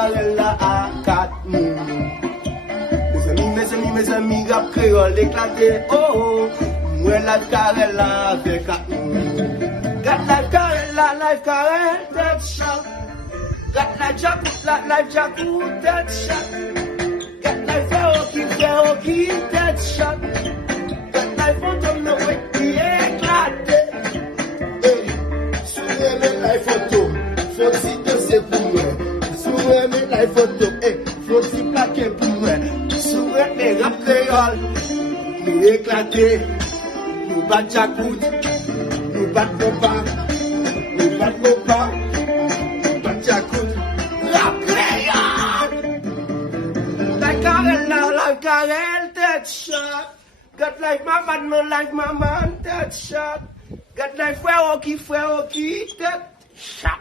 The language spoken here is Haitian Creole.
carrel la A4. Mes amis, rap créole éclaté. Oh, moi la carrel la avec got life carrel la life carrel that shot. Got life jackut la life jackut that shot. Got life fair that shot. Got life photo no way éclaté. Sourire mes life photo, faut si danser pour moi. Sourire mes life photo, faut si plaquer pour moi. Sourire mes rap créole, nous éclater, nous battre jackut, nous battre compas, nous battre compas, nous battre jackut, rap créole. La carrel, that shot. Got like my man, no like my man, that shot. Got like frère qui, that shot.